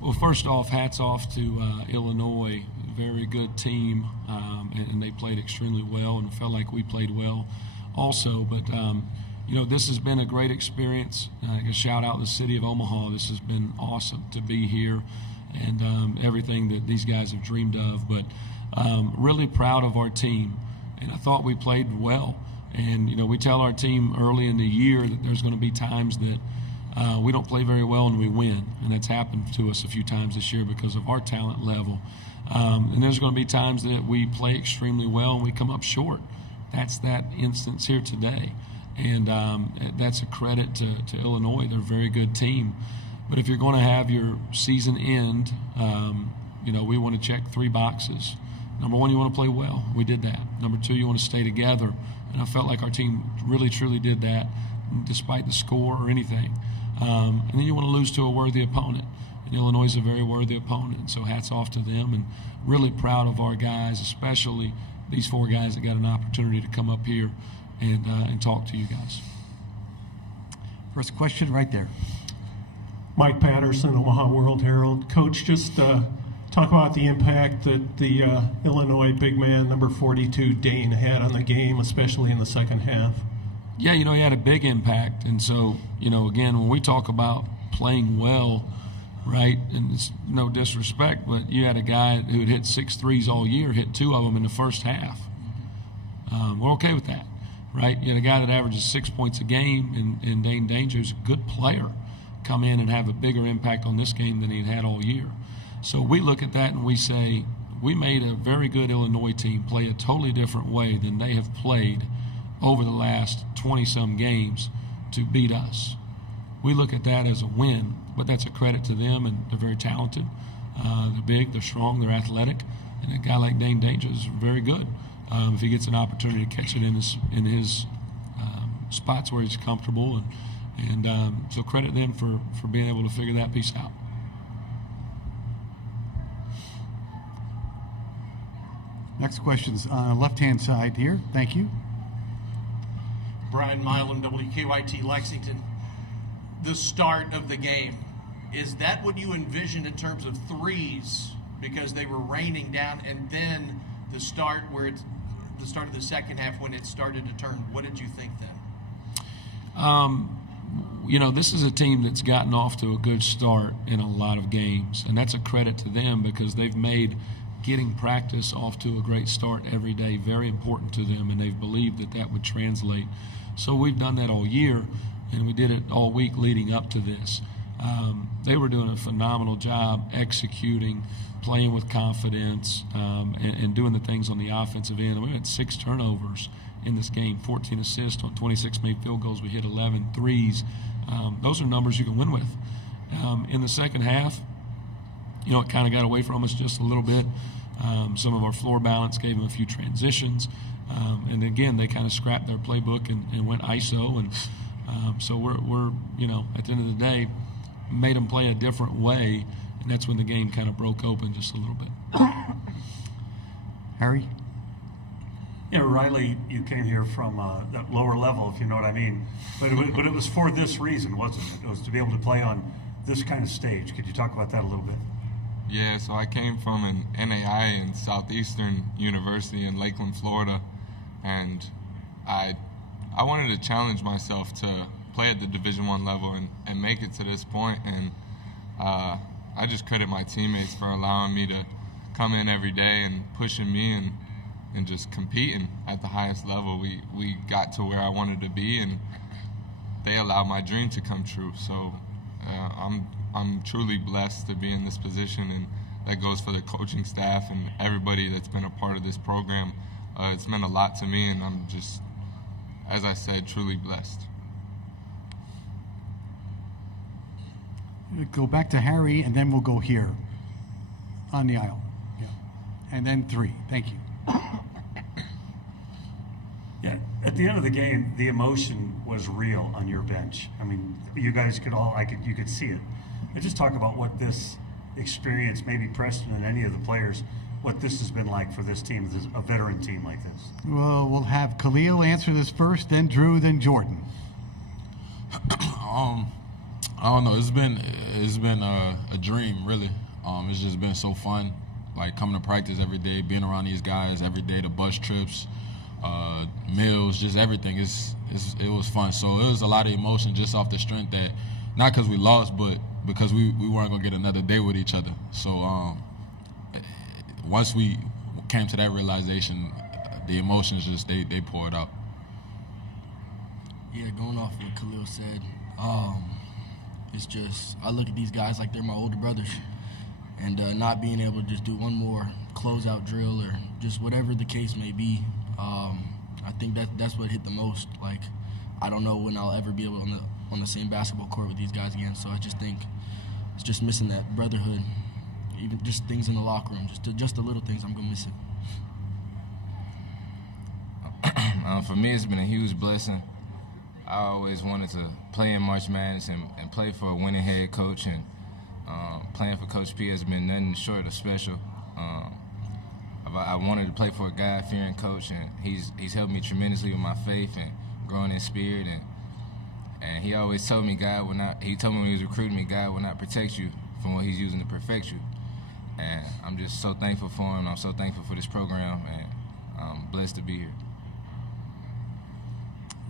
Well, first off, hats off to Illinois. Very good team, and they played extremely well, and it felt like we played well also. But, this has been a great experience. A shout out to the city of Omaha. This has been awesome to be here and everything that these guys have dreamed of. But really proud of our team, and I thought we played well. And, we tell our team early in the year that there's going to be times that we don't play very well and we win. And that's happened to us a few times this year because of our talent level. And there's going to be times that we play extremely well and we come up short. That's that instance here today. And that's a credit to Illinois. They're a very good team. But if you're going to have your season end, we want to check 3 boxes. Number 1, you want to play well. We did that. Number 2, you want to stay together. And I felt like our team really, truly did that despite the score or anything. And then you want to lose to a worthy opponent. And Illinois is a very worthy opponent. So hats off to them, and really proud of our guys, especially these 4 guys that got an opportunity to come up here and talk to you guys. First question right there. Mike Patterson, Omaha World Herald. Coach, just talk about the impact that the Illinois big man, number 42, Dane, had on the game, especially in the second half. Yeah, he had a big impact. And so, again, when we talk about playing well, right, and it's no disrespect, but you had a guy who had hit 6 threes all year, hit 2 of them in the first half. We're okay with that, right? You had a guy that averages 6 points a game, and Dane Danger is a good player, come in and have a bigger impact on this game than he'd had all year. So we look at that and we say, we made a very good Illinois team play a totally different way than they have played over the last 20-some games to beat us. We look at that as a win, but that's a credit to them, and they're very talented. They're big, they're strong, they're athletic, and a guy like Dane Danger is very good if he gets an opportunity to catch it in his spots where he's comfortable. And so credit them for being able to figure that piece out. Next question's on the left-hand side here. Thank you. Brian Milam, WKYT Lexington. The start of the game, is that what you envisioned in terms of threes because they were raining down, and then the start of the second half when it started to turn? What did you think then? This is a team that's gotten off to a good start in a lot of games, and that's a credit to them because they've made getting practice off to a great start every day very important to them, and they've believed that would translate. So we've done that all year, and we did it all week leading up to this. They were doing a phenomenal job executing, playing with confidence, and doing the things on the offensive end. We had 6 turnovers in this game, 14 assists on 26 made field goals. We hit 11 threes. Those are numbers you can win with. In the second half, it kind of got away from us just a little bit. Some of our floor balance gave them a few transitions. And again, they kind of scrapped their playbook and went ISO. And so we're at the end of the day, made them play a different way. And that's when the game kind of broke open just a little bit. Harry? Yeah, Riley, you came here from that lower level, if you know what I mean. But it was for this reason, wasn't it? It was to be able to play on this kind of stage. Could you talk about that a little bit? Yeah, so I came from an NAI in Southeastern University in Lakeland, Florida, and I wanted to challenge myself to play at the Division I level and make it to this point. And I just credit my teammates for allowing me to come in every day and pushing me and just competing at the highest level. We got to where I wanted to be, and they allowed my dream to come true. So I'm truly blessed to be in this position, and that goes for the coaching staff and everybody that's been a part of this program. It's meant a lot to me, and I'm just, as I said, truly blessed. We'll go back to Harry, and then we'll go here on the aisle. Yeah. And then 3. Thank you. Yeah, at the end of the game, the emotion was real on your bench. I mean, you guys you could see it. And just talk about what this experience, maybe Preston and any of the players, what this has been like for this team, a veteran team like this. Well, we'll have Khalil answer this first, then Drew, then Jordan. I don't know. It's been a dream, really. It's just been so fun, like coming to practice every day, being around these guys every day, the bus trips, meals, just everything. It was fun. So it was a lot of emotion just off the strength that, not because we lost, but because we weren't gonna get another day with each other. So once we came to that realization, the emotions just they poured out. Yeah, going off what Khalil said, it's just I look at these guys like they're my older brothers, and not being able to just do one more closeout drill or just whatever the case may be, I think that's what hit the most. Like, I don't know when I'll ever be able on the same basketball court with these guys again. So I just think it's just missing that brotherhood, even just things in the locker room, just the little things. I'm gonna miss it. For me, it's been a huge blessing. I always wanted to play in March Madness and play for a winning head coach, and playing for Coach P has been nothing short of special. I wanted to play for a God-fearing coach, and he's helped me tremendously with my faith and growing in spirit. And he always told me he told me when he was recruiting me, God will not protect you from what he's using to perfect you. And I'm just so thankful for him. I'm so thankful for this program, and I'm blessed to be here.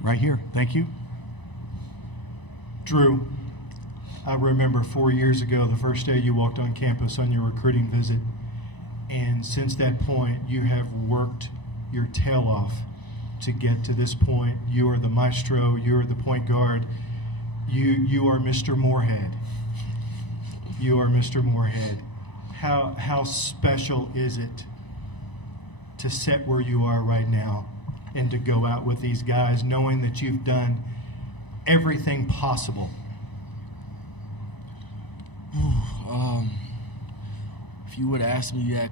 Right here. Thank you. Drew, I remember 4 years ago, the first day you walked on campus on your recruiting visit, and since that point, you have worked your tail off to get to this point. You are the maestro. You are the point guard. You are Mr. Morehead. You are Mr. Morehead. How special is it to sit where you are right now and to go out with these guys knowing that you've done everything possible? If you would ask me that,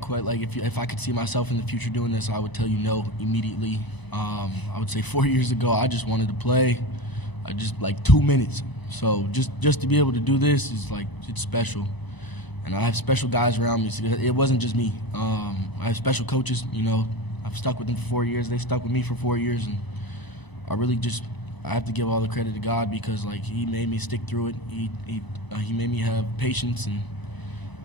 if I could see myself in the future doing this, I would tell you no immediately. I would say 4 years ago, I just wanted to play, just like 2 minutes. So just to be able to do this is it's special. And I have special guys around me. So it wasn't just me. I have special coaches. I've stuck with them for 4 years. They stuck with me for 4 years, and I have to give all the credit to God because he made me stick through it. He made me have patience, and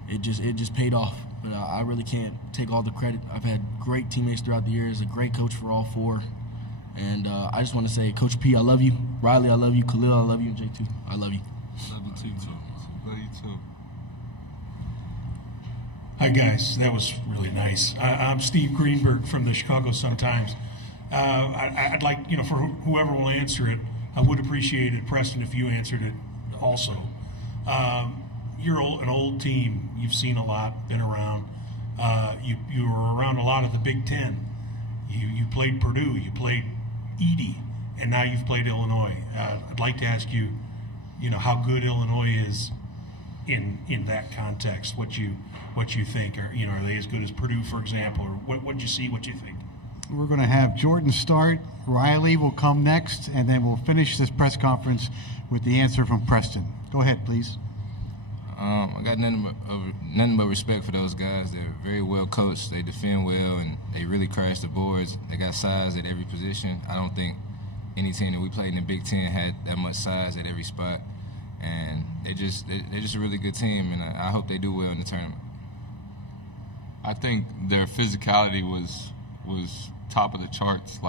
it just paid off. But I really can't take all the credit. I've had great teammates throughout the years, a great coach for all four, and I just want to say, Coach P, I love you. Riley, I love you. Khalil, I love you. And J2, I love you. Love you too. Love you too. Hi guys, that was really nice. I'm Steve Greenberg from the Chicago Sun-Times. I'd like, for whoever will answer it, I would appreciate it, Preston, if you answered it also. You're an old team. You've seen a lot, been around. You were around a lot of the Big Ten. You played Purdue, you played Edie, and now you've played Illinois. I'd like to ask you, how good Illinois is in that context. What you think, or are they as good as Purdue, for example, or what you see, what you think? We're going to have Jordan start. Riley will come next, and then we'll finish this press conference with the answer from Preston. Go ahead, please. I got nothing but respect for those guys. They're very well coached. They defend well, and they really crash the boards. They got size at every position. I don't think any team that we played in the Big Ten had that much size at every spot. And they're just a really good team, and I hope they do well in the tournament. I think their physicality was top of the charts.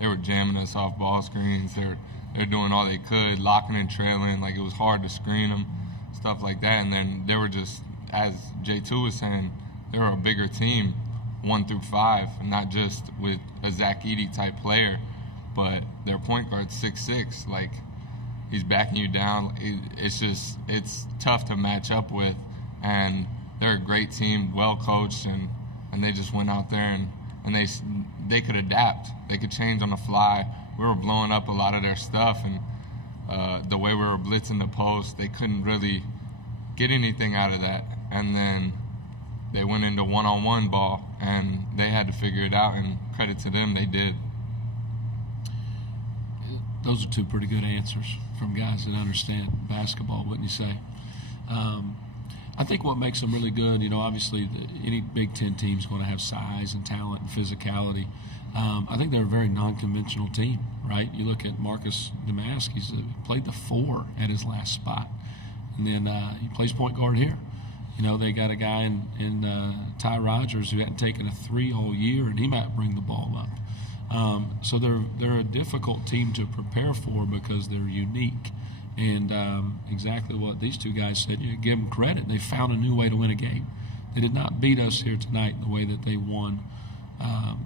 They were jamming us off ball screens. They're doing all they could, locking and trailing. It was hard to screen them, stuff like that. And then they were just, as J2 was saying, they were a bigger team, 1 through 5, not just with a Zach Edey type player, but their point guard's 6'6". He's backing you down. It's tough to match up with, and they're a great team, well coached, and they just went out there and they could adapt. They could change on the fly. We were blowing up a lot of their stuff, and the way we were blitzing the post, they couldn't really get anything out of that. And then they went into one-on-one ball, and they had to figure it out, and credit to them, they did. Those are two pretty good answers from guys that understand basketball, wouldn't you say? I think what makes them really good, obviously any Big Ten team is going to have size and talent and physicality. I think they're a very non-conventional team, right? You look at Marcus Damask, he's played the 4 at his last spot. And then he plays point guard here. You know, they got a guy in Ty Rogers who hadn't taken a three all year, and he might bring the ball up. So they're a difficult team to prepare for because they're unique. And exactly what these two guys said, you give them credit. They found a new way to win a game. They did not beat us here tonight in the way that they won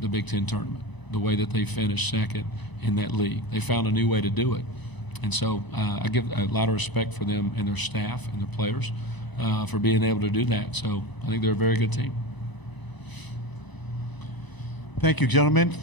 the Big Ten tournament, the way that they finished second in that league. They found a new way to do it. And so I give a lot of respect for them and their staff and their players for being able to do that. So I think they're a very good team. Thank you, gentlemen.